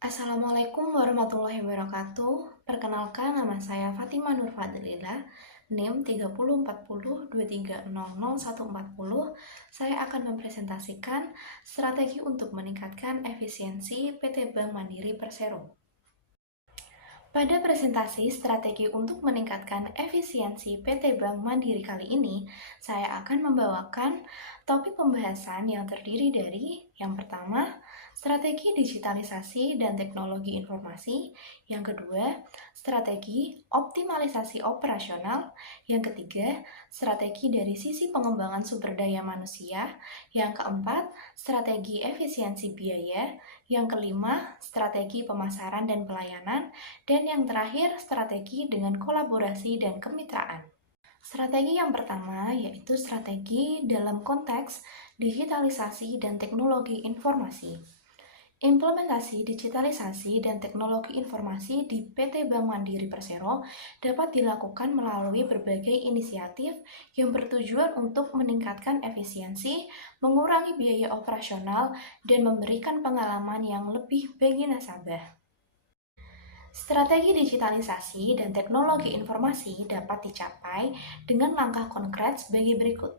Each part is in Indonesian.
Assalamualaikum warahmatullahi wabarakatuh. Perkenalkan, nama saya Fatimah Nur Fadlila, NIM 304023001440. Saya akan mempresentasikan strategi untuk meningkatkan efisiensi PT Bank Mandiri Persero. Pada presentasi strategi untuk meningkatkan efisiensi PT Bank Mandiri kali ini, saya akan membawakan topik pembahasan yang terdiri dari yang pertama, strategi digitalisasi dan teknologi informasi, yang kedua, strategi optimalisasi operasional, yang ketiga, strategi dari sisi pengembangan sumber daya manusia, yang keempat, strategi efisiensi biaya, yang kelima, strategi pemasaran dan pelayanan, dan yang terakhir, strategi dengan kolaborasi dan kemitraan. Strategi yang pertama yaitu strategi dalam konteks digitalisasi dan teknologi informasi. Implementasi digitalisasi dan teknologi informasi di PT Bank Mandiri Persero dapat dilakukan melalui berbagai inisiatif yang bertujuan untuk meningkatkan efisiensi, mengurangi biaya operasional, dan memberikan pengalaman yang lebih bagi nasabah. Strategi digitalisasi dan teknologi informasi dapat dicapai dengan langkah konkret sebagai berikut.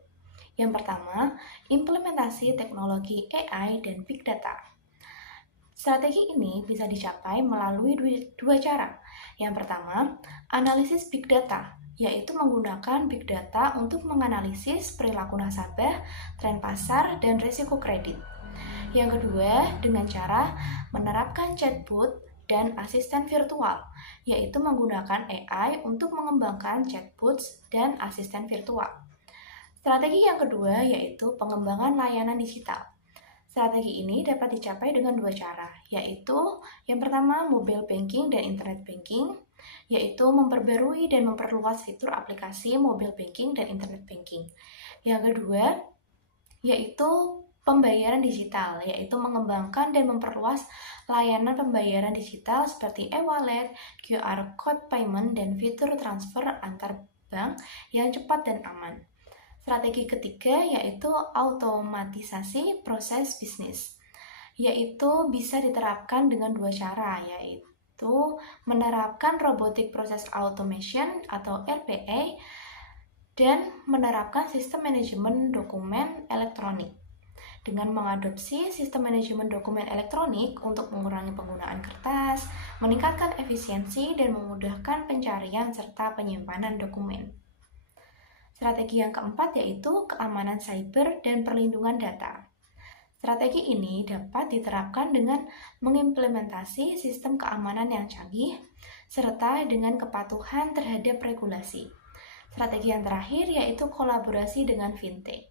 Yang pertama, implementasi teknologi AI dan Big Data. Strategi ini bisa dicapai melalui dua cara. Yang pertama, analisis Big Data, yaitu menggunakan Big Data untuk menganalisis perilaku nasabah, tren pasar, dan risiko kredit. Yang kedua, dengan cara menerapkan chatbot dan asisten virtual, yaitu menggunakan AI untuk mengembangkan chatbots dan asisten virtual. Strategi yang kedua yaitu pengembangan layanan digital. Strategi ini dapat dicapai dengan dua cara, yaitu yang pertama mobile banking dan internet banking, yaitu memperbarui dan memperluas fitur aplikasi mobile banking dan internet banking. Yang kedua, yaitu pembayaran digital, yaitu mengembangkan dan memperluas layanan pembayaran digital seperti e-wallet, QR code payment, dan fitur transfer antar bank yang cepat dan aman. Strategi ketiga yaitu automatisasi proses bisnis, yaitu bisa diterapkan dengan dua cara, yaitu menerapkan robotic process automation atau RPA dan menerapkan sistem manajemen dokumen elektronik. Dengan mengadopsi sistem manajemen dokumen elektronik untuk mengurangi penggunaan kertas, meningkatkan efisiensi, dan memudahkan pencarian serta penyimpanan dokumen. Strategi yang keempat yaitu keamanan cyber dan perlindungan data. Strategi ini dapat diterapkan dengan mengimplementasi sistem keamanan yang canggih, serta dengan kepatuhan terhadap regulasi. Strategi yang terakhir yaitu kolaborasi dengan fintech.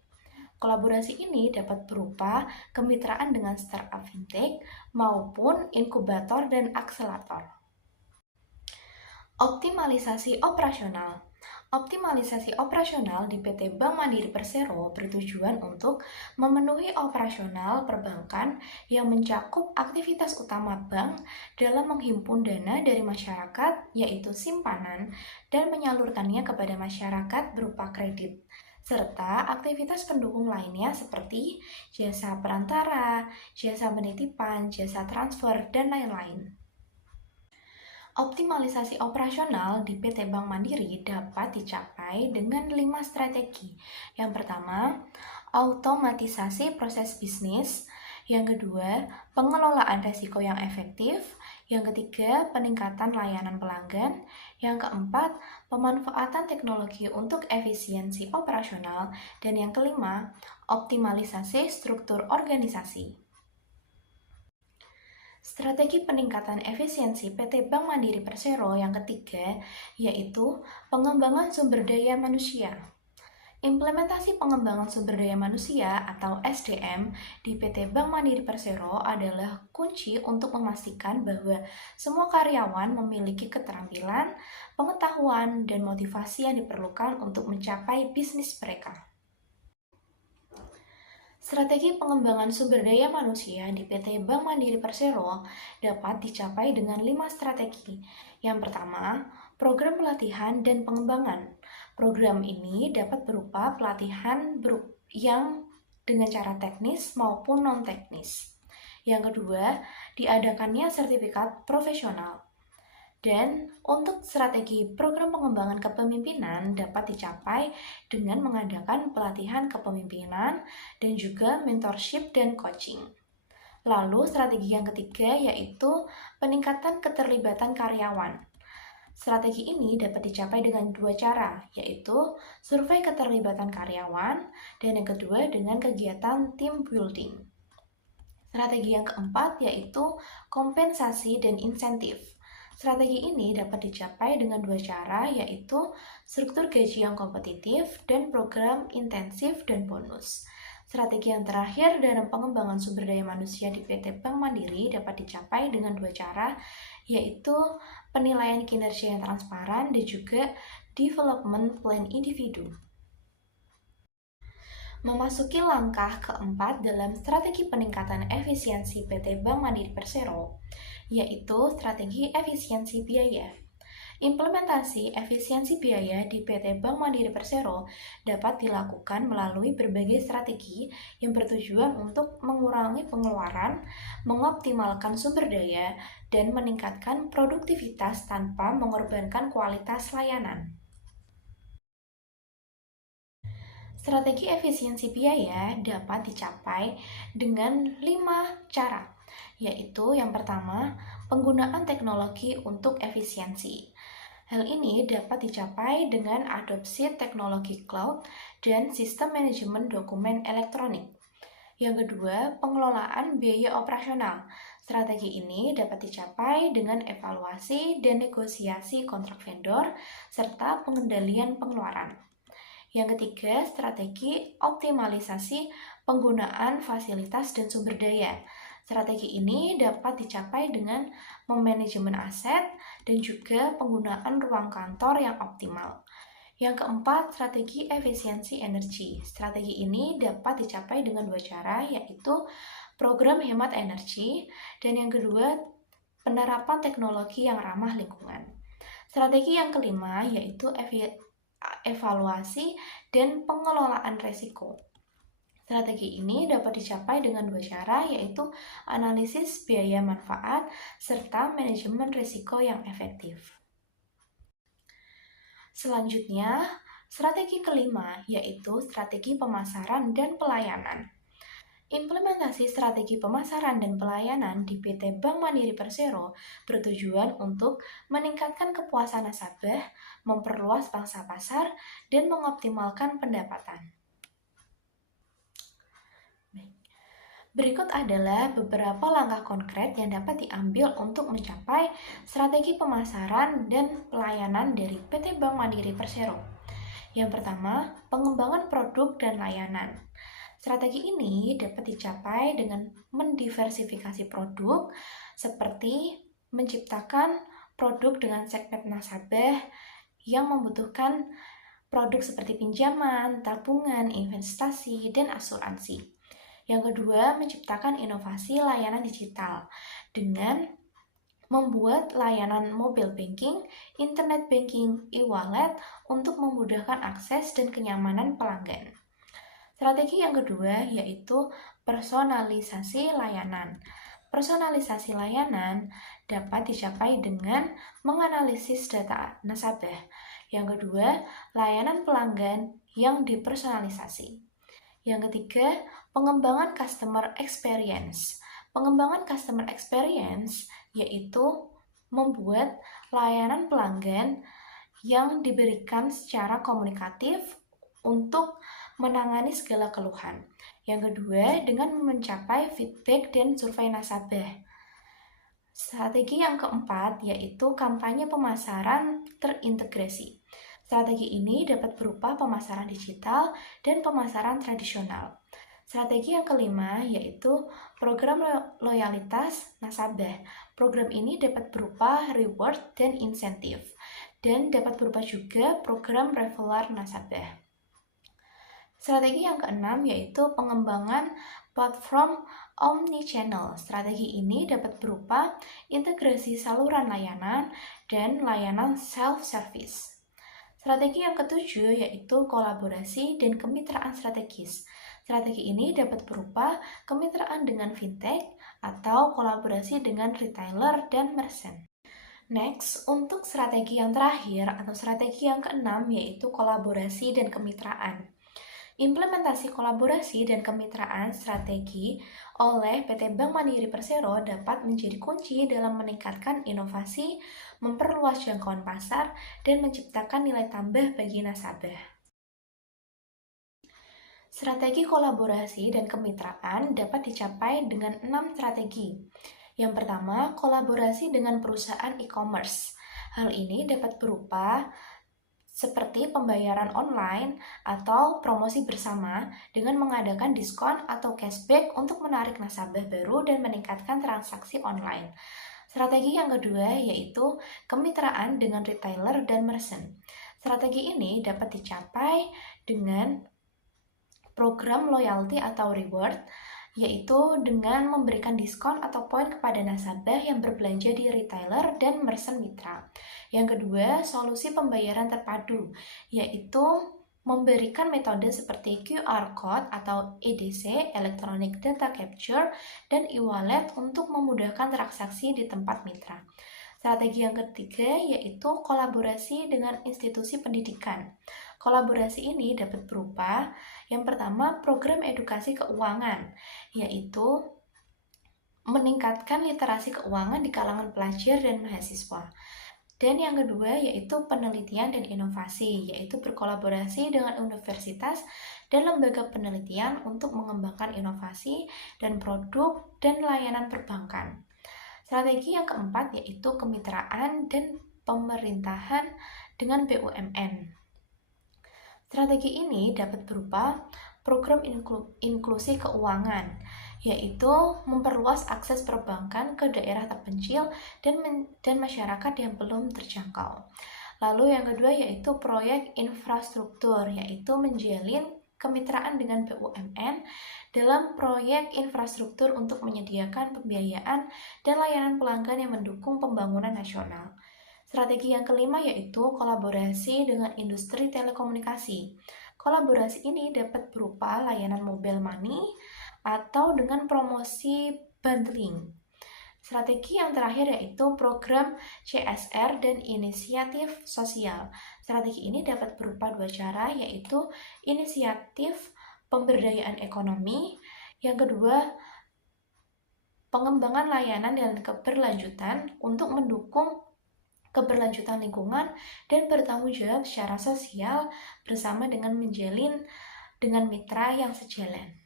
Kolaborasi ini dapat berupa kemitraan dengan startup fintech maupun inkubator dan akselerator. Optimalisasi operasional. Optimalisasi operasional di PT Bank Mandiri Persero bertujuan untuk memenuhi operasional perbankan yang mencakup aktivitas utama bank dalam menghimpun dana dari masyarakat, yaitu simpanan, dan menyalurkannya kepada masyarakat berupa kredit, serta aktivitas pendukung lainnya seperti jasa perantara, jasa penitipan, jasa transfer, dan lain-lain. Optimalisasi operasional di PT Bank Mandiri dapat dicapai dengan 5 strategi. Yang pertama, automatisasi proses bisnis. Yang kedua, pengelolaan risiko yang efektif. Yang ketiga, peningkatan layanan pelanggan. Yang keempat, pemanfaatan teknologi untuk efisiensi operasional. Dan yang kelima, optimalisasi struktur organisasi. Strategi peningkatan efisiensi PT Bank Mandiri Persero yang ketiga yaitu pengembangan sumber daya manusia. Implementasi pengembangan sumber daya manusia atau SDM di PT Bank Mandiri Persero adalah kunci untuk memastikan bahwa semua karyawan memiliki keterampilan, pengetahuan, dan motivasi yang diperlukan untuk mencapai bisnis mereka. Strategi pengembangan sumber daya manusia di PT Bank Mandiri Persero dapat dicapai dengan 5 strategi. Yang pertama, program pelatihan dan pengembangan. Program ini dapat berupa pelatihan yang dengan cara teknis maupun non-teknis. Yang kedua, diadakannya sertifikat profesional. Dan untuk strategi program pengembangan kepemimpinan dapat dicapai dengan mengadakan pelatihan kepemimpinan dan juga mentorship dan coaching. Lalu strategi yang ketiga yaitu peningkatan keterlibatan karyawan. Strategi ini dapat dicapai dengan dua cara, yaitu survei keterlibatan karyawan dan yang kedua dengan kegiatan team building. Strategi yang keempat yaitu kompensasi dan insentif. Strategi ini dapat dicapai dengan dua cara, yaitu struktur gaji yang kompetitif dan program intensif dan bonus. Strategi yang terakhir dalam pengembangan sumber daya manusia di PT Bank Mandiri dapat dicapai dengan dua cara, yaitu penilaian kinerja yang transparan dan juga development plan individu. Memasuki langkah keempat dalam strategi peningkatan efisiensi PT Bank Mandiri Persero, yaitu strategi efisiensi biaya. Implementasi efisiensi biaya di PT Bank Mandiri Persero dapat dilakukan melalui berbagai strategi yang bertujuan untuk mengurangi pengeluaran, mengoptimalkan sumber daya, dan meningkatkan produktivitas tanpa mengorbankan kualitas layanan. Strategi efisiensi biaya dapat dicapai dengan 5 cara, yaitu yang pertama, penggunaan teknologi untuk efisiensi. Hal ini dapat dicapai dengan adopsi teknologi cloud dan sistem manajemen dokumen elektronik. Yang kedua, pengelolaan biaya operasional. Strategi ini dapat dicapai dengan evaluasi dan negosiasi kontrak vendor serta pengendalian pengeluaran. Yang ketiga, strategi optimalisasi penggunaan fasilitas dan sumber daya. Strategi ini dapat dicapai dengan memanajemen aset dan juga penggunaan ruang kantor yang optimal. Yang keempat, strategi efisiensi energi. Strategi ini dapat dicapai dengan dua cara, yaitu program hemat energi dan yang kedua, penerapan teknologi yang ramah lingkungan. Strategi yang kelima yaitu evaluasi dan pengelolaan risiko. Strategi ini dapat dicapai dengan dua cara, yaitu analisis biaya manfaat serta manajemen risiko yang efektif. Selanjutnya, strategi kelima yaitu strategi pemasaran dan pelayanan. Implementasi strategi pemasaran dan pelayanan di PT Bank Mandiri Persero bertujuan untuk meningkatkan kepuasan nasabah, memperluas pangsa pasar, dan mengoptimalkan pendapatan. Berikut adalah beberapa langkah konkret yang dapat diambil untuk mencapai strategi pemasaran dan pelayanan dari PT Bank Mandiri Persero. Yang pertama, pengembangan produk dan layanan. Strategi ini dapat dicapai dengan mendiversifikasi produk seperti menciptakan produk dengan segmen nasabah yang membutuhkan produk seperti pinjaman, tabungan, investasi, dan asuransi. Yang kedua, menciptakan inovasi layanan digital dengan membuat layanan mobile banking, internet banking, e-wallet untuk memudahkan akses dan kenyamanan pelanggan. Strategi yang kedua yaitu personalisasi layanan. Personalisasi layanan dapat dicapai dengan menganalisis data nasabah. Yang kedua, layanan pelanggan yang dipersonalisasi. Yang ketiga, pengembangan customer experience. Pengembangan customer experience yaitu membuat layanan pelanggan yang diberikan secara komunikatif untuk menangani segala keluhan. Yang kedua, dengan mencapai feedback dan survei nasabah. Strategi yang keempat yaitu kampanye pemasaran terintegrasi. Strategi ini dapat berupa pemasaran digital dan pemasaran tradisional. Strategi yang kelima yaitu program loyalitas nasabah. Program ini dapat berupa reward dan insentif, dan dapat berupa juga program referral nasabah. Strategi yang keenam yaitu pengembangan platform omnichannel. Strategi ini dapat berupa integrasi saluran layanan dan layanan self-service. Strategi yang ketujuh yaitu kolaborasi dan kemitraan strategis. Strategi ini dapat berupa kemitraan dengan fintech, atau kolaborasi dengan retailer dan merchant. Next, untuk strategi yang terakhir atau strategi yang keenam yaitu kolaborasi dan kemitraan. Implementasi kolaborasi dan kemitraan strategi oleh PT Bank Mandiri Persero dapat menjadi kunci dalam meningkatkan inovasi, memperluas jangkauan pasar, dan menciptakan nilai tambah bagi nasabah. Strategi kolaborasi dan kemitraan dapat dicapai dengan 6 strategi. Yang pertama, kolaborasi dengan perusahaan e-commerce. Hal ini dapat berupa seperti pembayaran online atau promosi bersama dengan mengadakan diskon atau cashback untuk menarik nasabah baru dan meningkatkan transaksi online. Strategi yang kedua yaitu kemitraan dengan retailer dan merchant. Strategi ini dapat dicapai dengan program loyalty atau reward, yaitu dengan memberikan diskon atau poin kepada nasabah yang berbelanja di retailer dan merchant mitra. Yang kedua, solusi pembayaran terpadu, yaitu memberikan metode seperti QR Code atau EDC, Electronic Data Capture, dan e-wallet untuk memudahkan transaksi di tempat mitra. Strategi yang ketiga yaitu kolaborasi dengan institusi pendidikan. Kolaborasi ini dapat berupa yang pertama program edukasi keuangan, yaitu meningkatkan literasi keuangan di kalangan pelajar dan mahasiswa. Dan yang kedua yaitu penelitian dan inovasi, yaitu berkolaborasi dengan universitas dan lembaga penelitian untuk mengembangkan inovasi dan produk dan layanan perbankan. Strategi yang keempat yaitu kemitraan dan pemerintahan dengan BUMN. Strategi ini dapat berupa program inklusi keuangan, yaitu memperluas akses perbankan ke daerah terpencil dan masyarakat yang belum terjangkau. Lalu yang kedua yaitu proyek infrastruktur, yaitu menjalin kemitraan dengan BUMN dalam proyek infrastruktur untuk menyediakan pembiayaan dan layanan pelanggan yang mendukung pembangunan nasional. Strategi yang kelima yaitu kolaborasi dengan industri telekomunikasi. Kolaborasi ini dapat berupa layanan mobile money atau dengan promosi bundling. Strategi yang terakhir yaitu program CSR dan inisiatif sosial. Strategi ini dapat berupa dua cara, yaitu inisiatif pemberdayaan ekonomi, yang kedua pengembangan layanan dan keberlanjutan untuk mendukung keberlanjutan lingkungan dan bertanggung jawab secara sosial bersama dengan menjalin dengan mitra yang sejalan.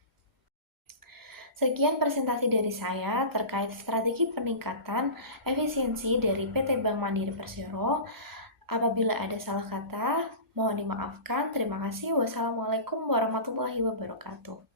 Sekian presentasi dari saya terkait strategi peningkatan efisiensi dari PT Bank Mandiri Persero. Apabila ada salah kata, mohon dimaafkan. Terima kasih. Wassalamualaikum warahmatullahi wabarakatuh.